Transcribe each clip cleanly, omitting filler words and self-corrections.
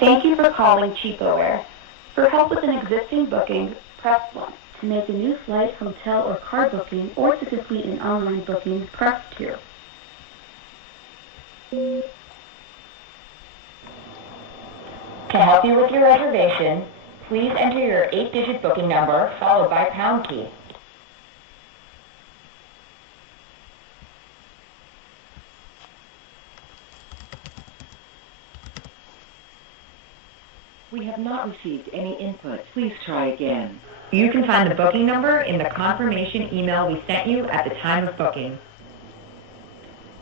Thank you for calling CHEAPOAir. For help with an existing booking, press 1. To make a new flight, hotel, or car booking, or to complete an online booking, press 2. To help you with your reservation, please enter your 8-digit booking number followed by pound key. We have not received any input. Please try again. You can find the booking number in the confirmation email we sent you at the time of booking.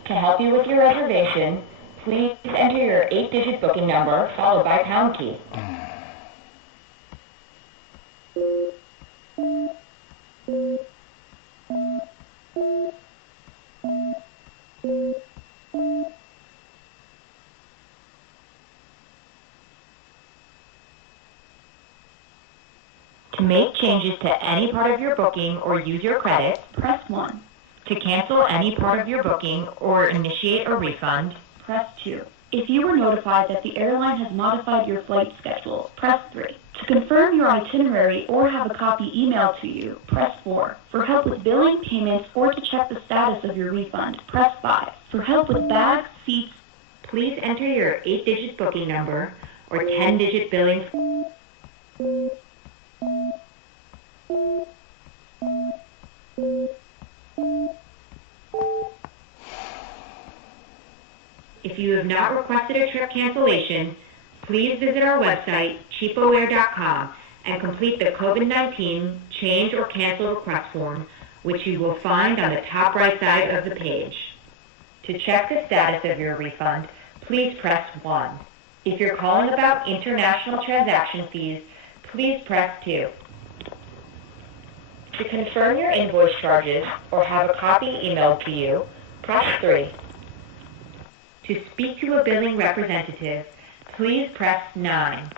To help you with your reservation, please enter your 8-digit booking number followed by pound key. To make changes to any part of your booking or use your credit, Press 1. to cancel any part of your booking or initiate a refund, Press 2. If you were notified that the airline has modified your flight schedule, press 3. To confirm your itinerary or have a copy emailed to you, press 4. For help with billing, payments, or to check the status of your refund, press 5. For help with bags, seats, please enter your 8-digit booking number or 10-digit billing. If you have not requested a trip cancellation, please visit our website, CHEAPOAir.com, and complete the COVID-19 change or cancel request form, which you will find on the top right side of the page. To check the status of your refund, please press 1. If you're calling about international transaction fees, please press 2. To confirm your invoice charges or have a copy emailed to you, press 3. To speak to a billing representative, please press 9.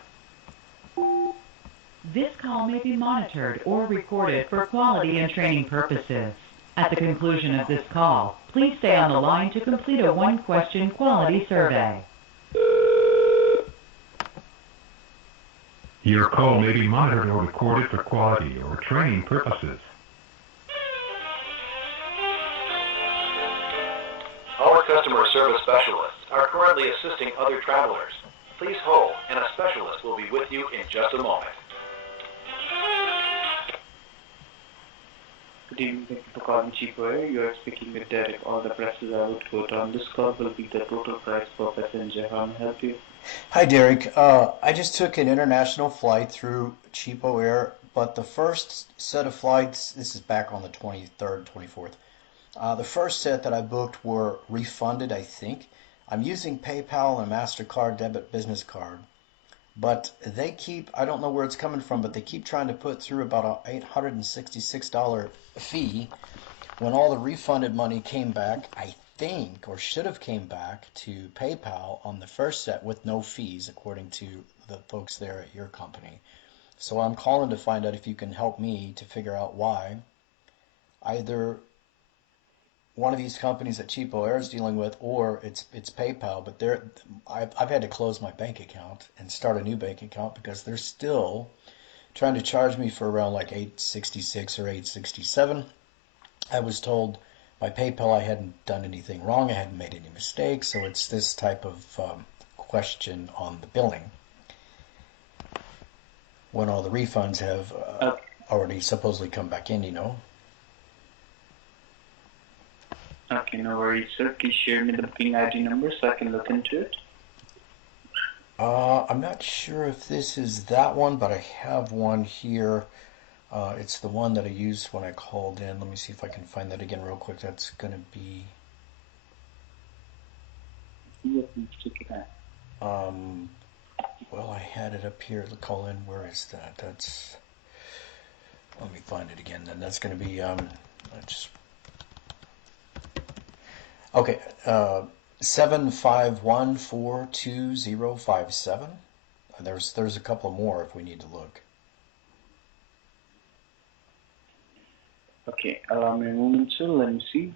This call may be monitored or recorded for quality and training purposes. At the conclusion of this call, please stay on the line to complete a one-question quality survey. Your call may be monitored or recorded for quality or training purposes. Our customer service specialists are currently assisting other travelers. Please hold, and a specialist will be with you in just a moment. Good evening, thank you for calling CHEAPOAir. You are speaking with Derek. All the prices I would quote on this call will be the total price per passenger. How may I help you? Hi, Derek. I just took an international flight through CHEAPOAir, but the first set of flights, this is back on the 23rd, 24th. The first set that I booked were refunded, I think. I'm using PayPal and a MasterCard debit business card, but they keep, I don't know where it's coming from, but they keep trying to put through about an $866 fee when all the refunded money came back, I think, or should have came back to PayPal on the first set with no fees, according to the folks there at your company. So I'm calling to find out if you can help me to figure out why either one of these companies that CHEAPOAir is dealing with, or it's PayPal, but I've had to close my bank account and start a new bank account because they're still trying to charge me for around like $866 or $867. I was told by PayPal I hadn't done anything wrong, I hadn't made any mistakes, so it's this type of question on the billing when all the refunds have already supposedly come back in, you know. Okay, no worries, sir. Please share me the booking ID number so I can look into it. I'm not sure if this is that one, but I have one here. It's the one that I used when I called in. Let me see if I can find that again real quick. That's going to be... Yes, please check it out. Well, I had it up here. Call in. Where is that? That's... Let me find it again. Then that's going to be... Okay, 751-42057. There's a couple more if we need to look. Okay, allow me a moment, sir. Let me see.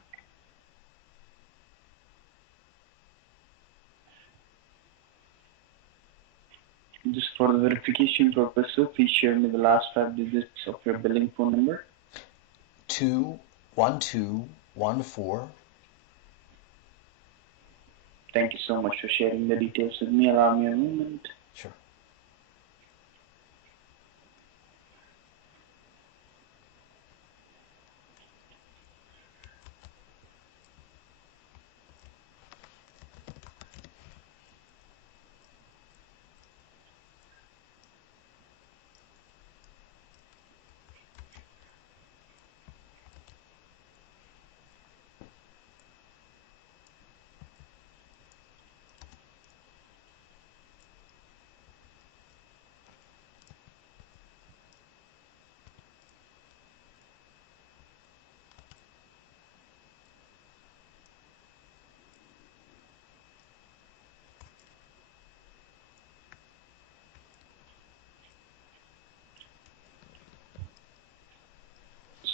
Just for the verification purpose, sir, please share me the last 5 digits of your billing phone number. 21214. Thank you so much for sharing the details with me. Allow me a moment. Sure.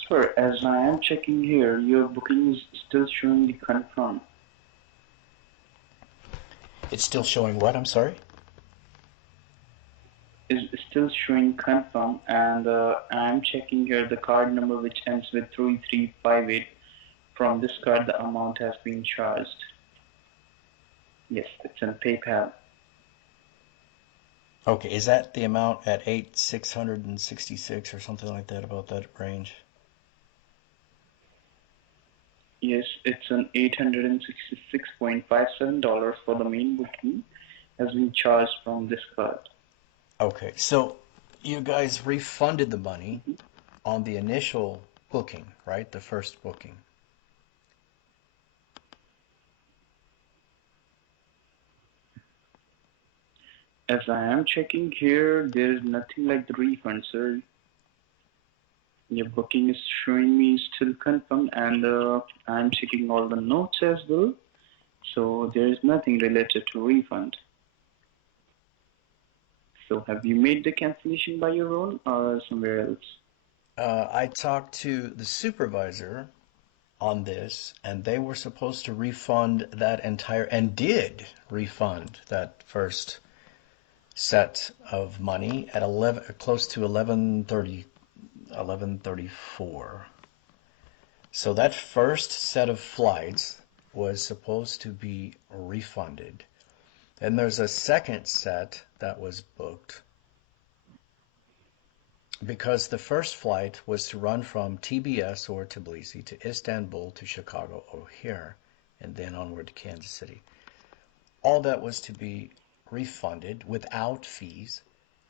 Sir, as I am checking here, your booking is still showing the confirm. It's still showing what? I'm sorry? Is still showing confirm, and I'm checking here the card number which ends with 3358. From this card, the amount has been charged. Yes, it's in PayPal. Okay, is that the amount at 8,666 or something like that, about that range? Yes, it's an $866.57 for the main booking has been charged from this card. Okay, so you guys refunded the money on the initial booking, right? The first booking. As I am checking here, there is nothing like the refund, sir. Your booking is showing me still confirmed, and I'm checking all the notes as well. So there is nothing related to refund. So have you made the cancellation by your own or somewhere else? I talked to the supervisor on this, and they were supposed to refund that entire, and did refund that first set of money at 11, close to 11:30, 11:34. So that first set of flights was supposed to be refunded. And there's a second set that was booked because the first flight was to run from TBS or Tbilisi to Istanbul to Chicago O'Hare and then onward to Kansas City. All that was to be refunded without fees.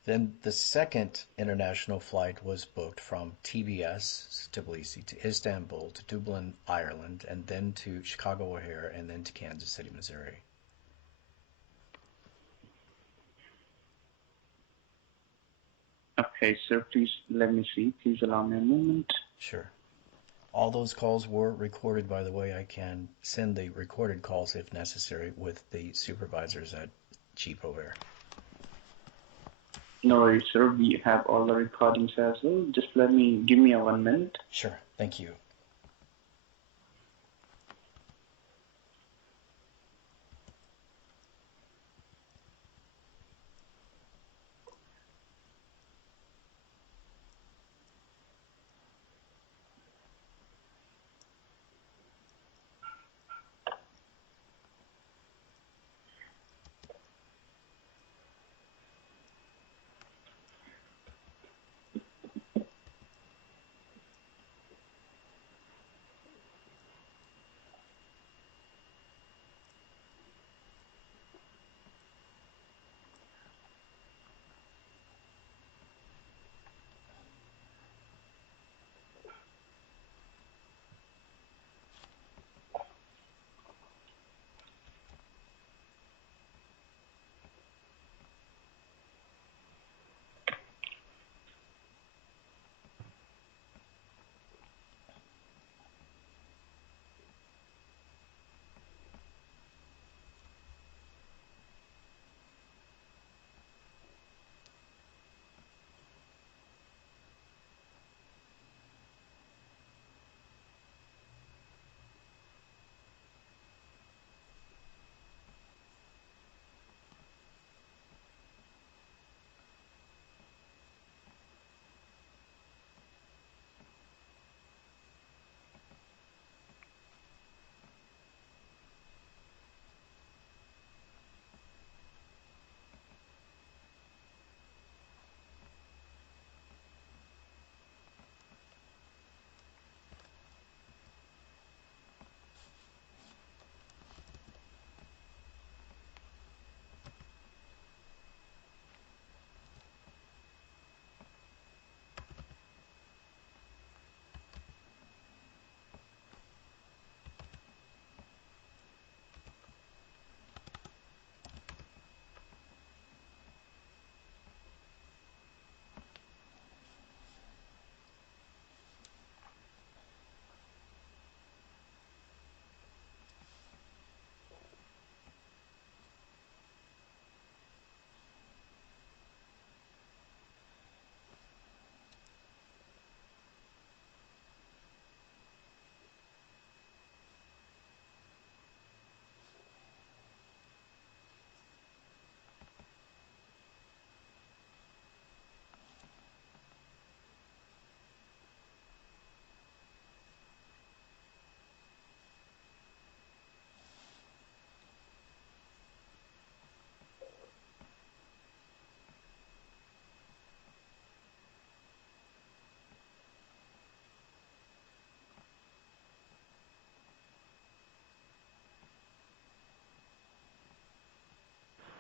Then the second international flight was booked from TBS Tbilisi to Istanbul to Dublin, Ireland, and then to Chicago O'Hare and then to Kansas City, Missouri. Okay, sir, please let me see. Please allow me a moment. Sure. All those calls were recorded, by the way. I can send the recorded calls if necessary with the supervisors at CHEAPOAir. No worries, sir. We have all the recordings as well. Just give me a 1 minute. Sure. Thank you.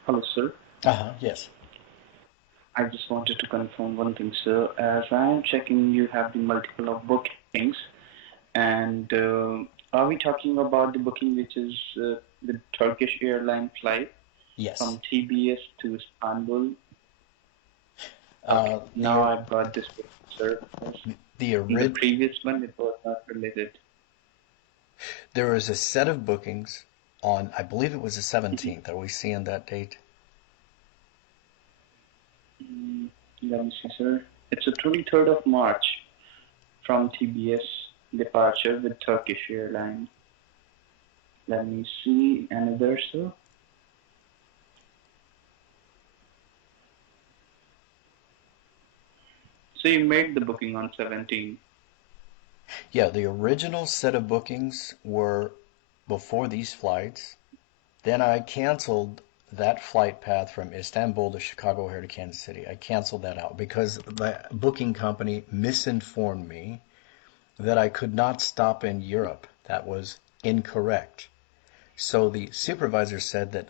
Hello, sir. Yes. I just wanted to confirm one thing, sir. As I am checking, you have the multiple of bookings, and are we talking about the booking which is the Turkish airline flight Yes. from TBS to Istanbul? Okay, now The I've got this booking, sir. Yes. the In the orig previous one, it was not related. There was a set of bookings on, I believe it was the 17th. Are we seeing that date? Mm, Let me see, sir. It's the 23rd of March from TBS departure with Turkish Airlines. Let me see another, sir. So you made the booking on 17. Yeah, the original set of bookings were before these flights. Then I canceled that flight path from Istanbul to Chicago here to Kansas City. I canceled that out because the booking company misinformed me that I could not stop in Europe. That was incorrect. So the supervisor said that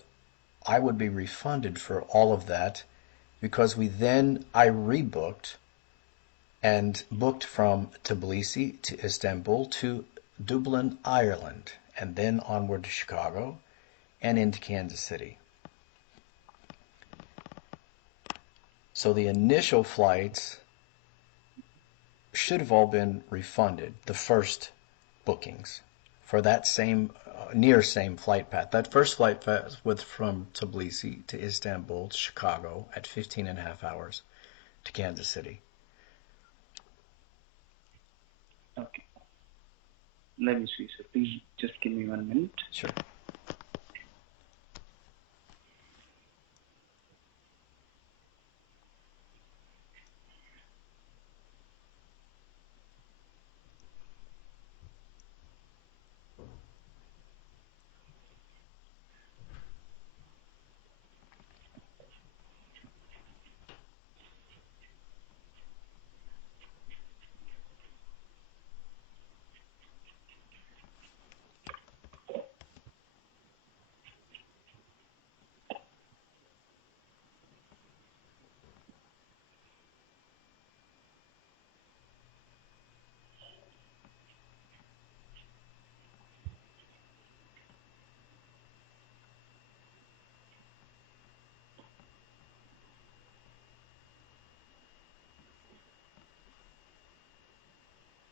I would be refunded for all of that because I rebooked and booked from Tbilisi to Istanbul to Dublin, Ireland, and then onward to Chicago and into Kansas City. So the initial flights should have all been refunded, the first bookings, for that same, near same flight path. That first flight path was from Tbilisi to Istanbul to Chicago at 15 and a half hours to Kansas City. Okay. Let me see, sir. Please just give me 1 minute. Sure.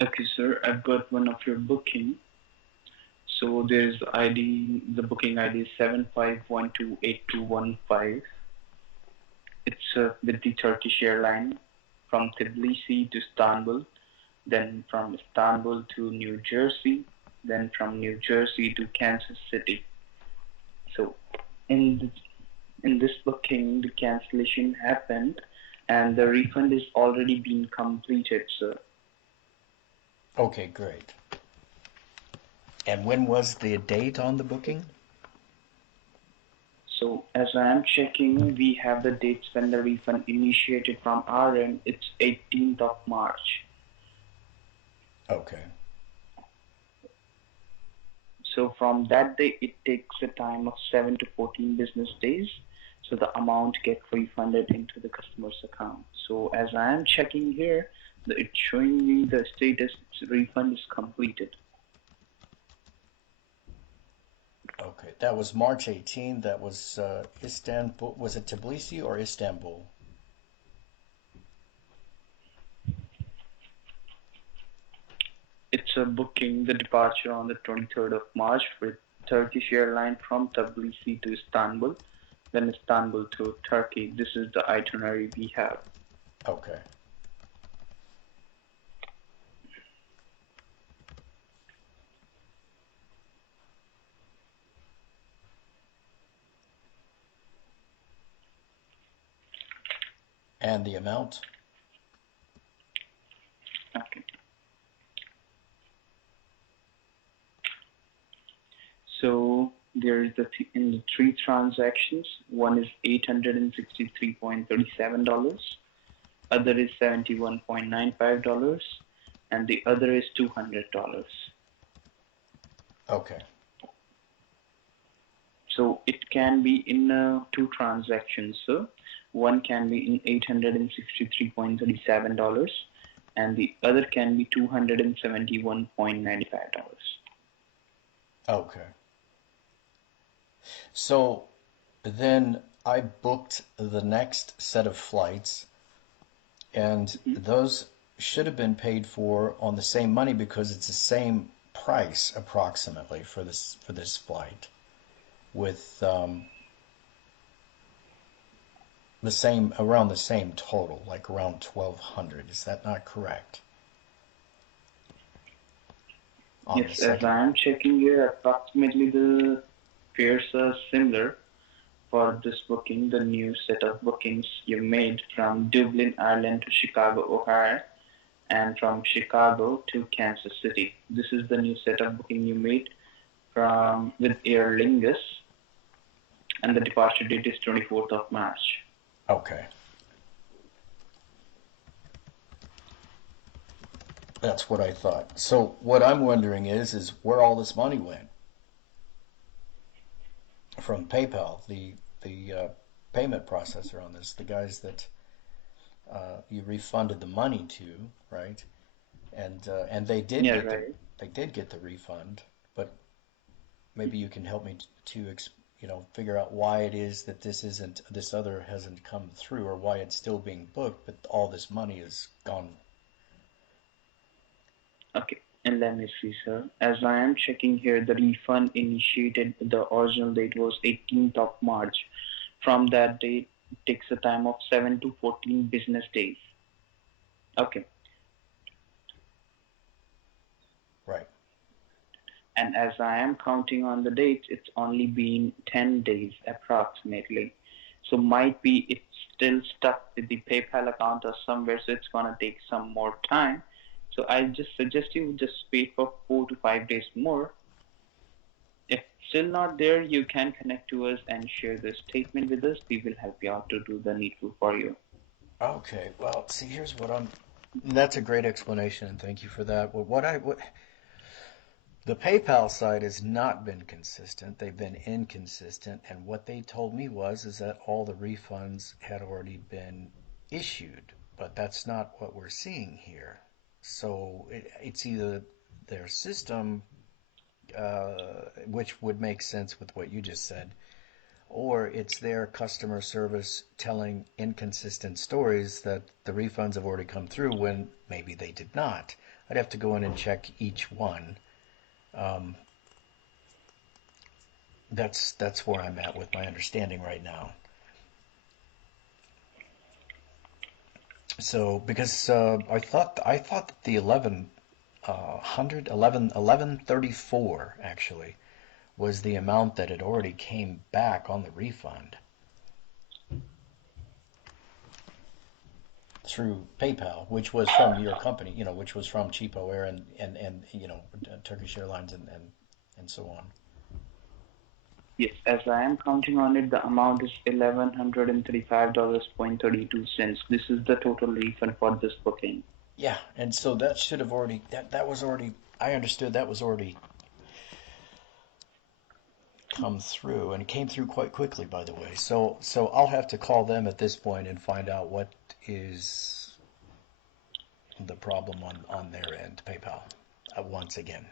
Okay, sir. I've got one of your booking. So there's ID, the booking ID is 75128215. It's with the Turkish airline from Tbilisi to Istanbul, then from Istanbul to New Jersey, then from New Jersey to Kansas City. So in in this booking, the cancellation happened, and the refund is already been completed, sir. Okay, great. And when was the date on the booking? So as I am checking, we have the dates when the refund initiated from our end. It's 18th of March. Okay. So from that day, it takes a time of 7 to 14 business days. So the amount get refunded into the customer's account. So as I am checking here, it's showing me the status refund is completed. Okay, that was March 18. That was Istanbul. Was it Tbilisi or Istanbul? It's a booking the departure on the 23rd of March with Turkish airline from Tbilisi to Istanbul, then Istanbul to Turkey. This is the itinerary we have. Okay. And the amount? Okay. So there is in the three transactions. One is $863.37, other is $71.95, and the other is $200. Okay. So it can be in two transactions, sir. One can be in $863.37, and the other can be $271.95. Okay. So then I booked the next set of flights, and Mhm. those should have been paid for on the same money because it's the same price approximately for this flight with the same around the same total, like around 1,200. Is that not correct? On the Yes, as second. I am checking here, approximately the fares are similar for this booking. The new set of bookings you made from Dublin, Ireland to Chicago, Ohio, and from Chicago to Kansas City. This is the new set of booking you made from with Aer Lingus, and the departure date is 24th of March. Okay. That's what I thought. So what I'm wondering is where all this money went from PayPal, the payment processor on this, the guys that you refunded the money to, right? And Yeah, right. they did get the refund, but maybe you can help me to figure out why it is that this other hasn't come through, or why it's still being booked, but all this money is gone. Okay, and let me see, sir. As I am checking here, the refund initiated, the original date was 18th of March. From that date, it takes a time of 7 to 14 business days. Okay, Right. and as I am counting on the dates, it's only been 10 days approximately. So might be it's still stuck with the PayPal account or somewhere, so it's gonna take some more time. So I just suggest you just wait for 4 to 5 days more. If still not there, you can connect to us and share the statement with us. We will help you out to do the needful for you. Okay. Well, see, here's what I'm. That's a great explanation, and thank you for that. Well, what the PayPal side has not been consistent. They've been inconsistent, and what they told me is that all the refunds had already been issued, but that's not what we're seeing here. So it's either their system, which would make sense with what you just said, or it's their customer service telling inconsistent stories that the refunds have already come through when maybe they did not. I'd have to go in and check each one. Um, that's where I'm at with my understanding right now. So because I thought that the 1134 actually was the amount that had already came back on the refund through PayPal, which was from your company, which was from CheapOair and Turkish Airlines and so on. Yes, as I am counting on it, the amount is $1,135.32. This is the total refund for this booking. Yeah, and so that should have already that was already I understood that was already come through, and it came through quite quickly, by the way. So I'll have to call them at this point and find out what is the problem on their end, PayPal, once again.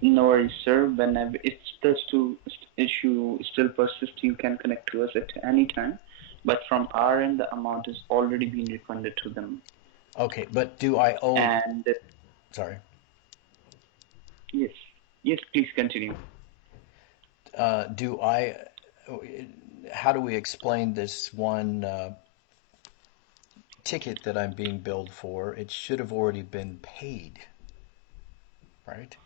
No worries, sir. Whenever it's just to issue still persists, you can connect to us at any time. But from our end, the amount has already been refunded to them. Okay, but do I owe? And Sorry. yes, yes, please continue. Do I? How do we explain this one ticket that I'm being billed for? It should have already been paid, right?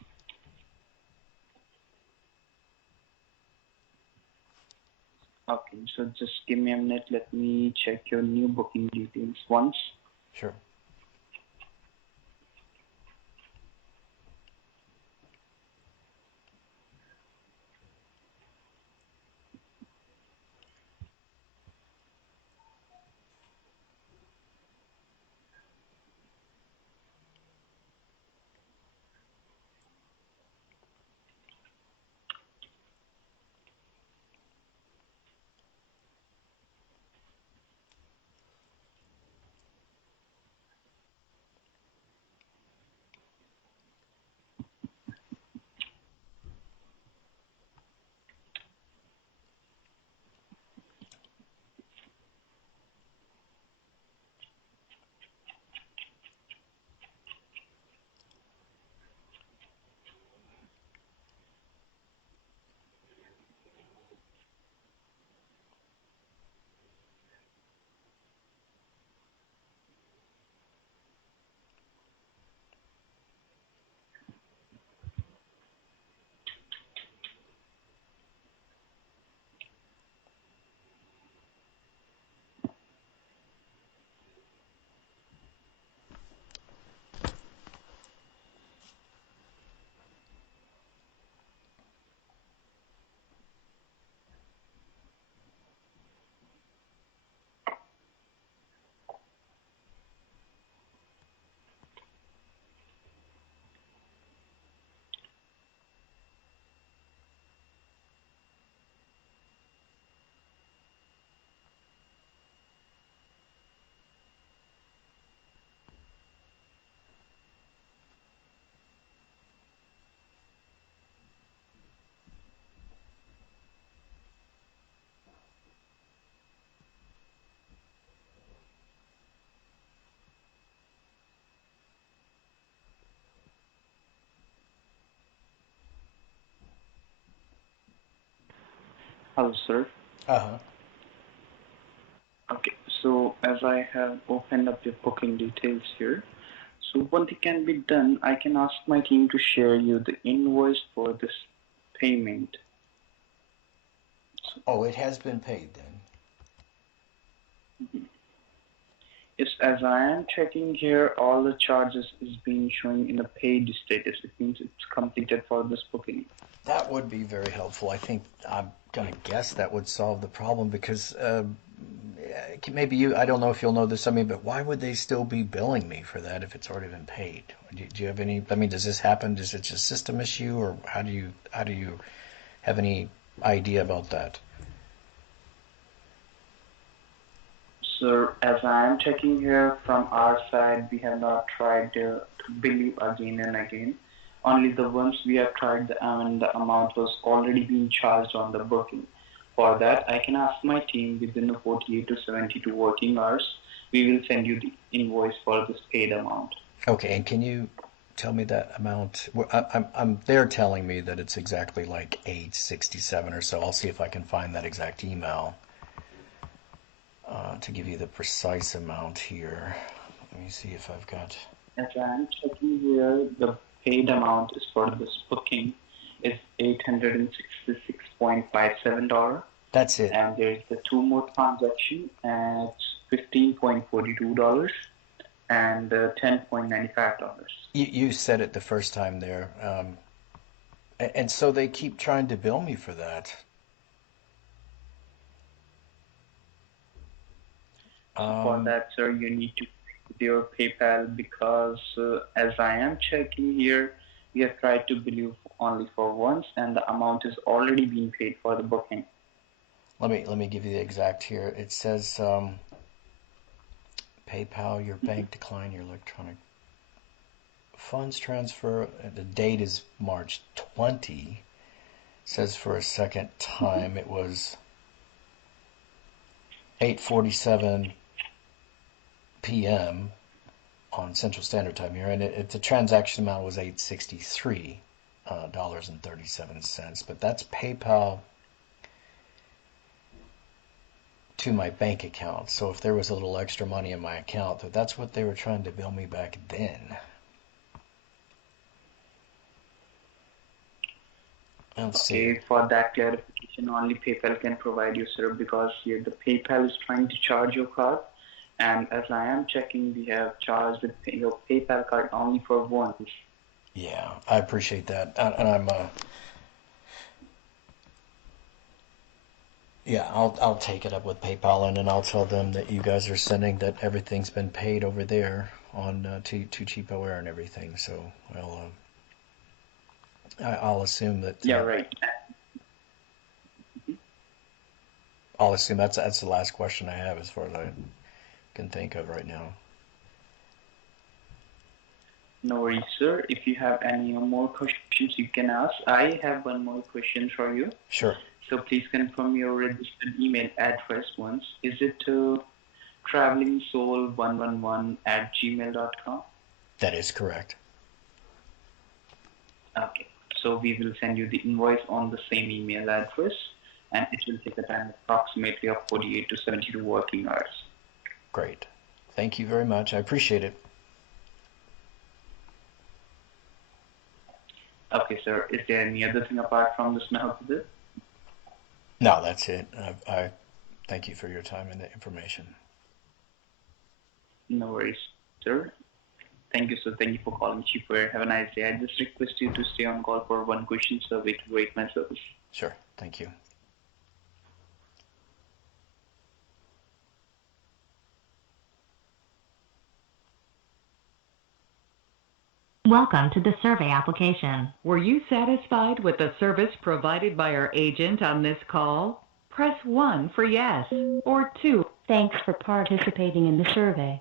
Okay, so just give me a minute. Let me check your new booking details once. Sure. Hello, sir. Uh-huh. Okay, so as I have opened up your booking details here, so one thing can be done. I can ask my team to share you the invoice for this payment. Oh, it has been paid then. Yes, as I am checking here, all the charges is being shown in the paid status. It means it's completed for this booking. That would be very helpful. I think I'm going to guess that would solve the problem because maybe I don't know if you'll know this, but why would they still be billing me for that if it's already been paid? Do you have any, does this happen? Is it just a system issue or how do you have any idea about that? So as I am checking here from our side, we have not tried to bill you again and again. Only the ones we have tried, the amount was already being charged on the booking. For that, I can ask my team within the 48 to 72 working hours. We will send you the invoice for this paid amount. Okay, and can you tell me that amount? They're telling me that it's exactly like 867 or so. I'll see if I can find that exact email to give you the precise amount here. Let me see if I've got. As I am checking here, the paid amount is for this booking is $866.57. That's it. And there's the two more transactions at $15.42 and $10.95. You said it the first time there, and so they keep trying to bill me for that. For that, sir, you need to with your PayPal because as I am checking here, we have tried to bill you only for once, and the amount is already being paid for the booking. Let me give you the exact here. It says PayPal, your bank decline your electronic funds transfer. The date is March 20. It says for a second time it was 8:47 p.m. on Central Standard Time here, and the transaction amount was $863.37. But that's PayPal to my bank account. So if there was a little extra money in my account, that's what they were trying to bill me back then. Let's see. For that clarification, only PayPal can provide you, sir, because here the PayPal is trying to charge your card. And as I am checking, we have charged your PayPal card only for once. Yeah, I appreciate that. And I'm, yeah, I'll take it up with PayPal, and then I'll tell them that you guys are sending that everything's been paid over there on to CHEAPOAir and everything. So I'll assume that. Yeah, right. I'll assume that's the last question I have as far as I can think of right now. No worries, sir. If you have any more questions, you can ask. I have one more question for you. Sure. So please confirm your registered email address once. Is it travelingsoul111@gmail.com? That is correct. Okay. So we will send you the invoice on the same email address, and it will take a time approximately of 48 to 72 working hours. Great. Thank you very much. I appreciate it. Okay, sir. Is there any other thing apart from this now to this? No, that's it. I thank you for your time and the information. No worries, sir. Thank you, sir. Thank you for calling CHEAPOair. Have a nice day. I just request you to stay on call for one question survey to rate my service. Sure. Thank you. Welcome to the survey application. Were you satisfied with the service provided by our agent on this call? Press 1 for yes, or 2. Thanks for participating in the survey.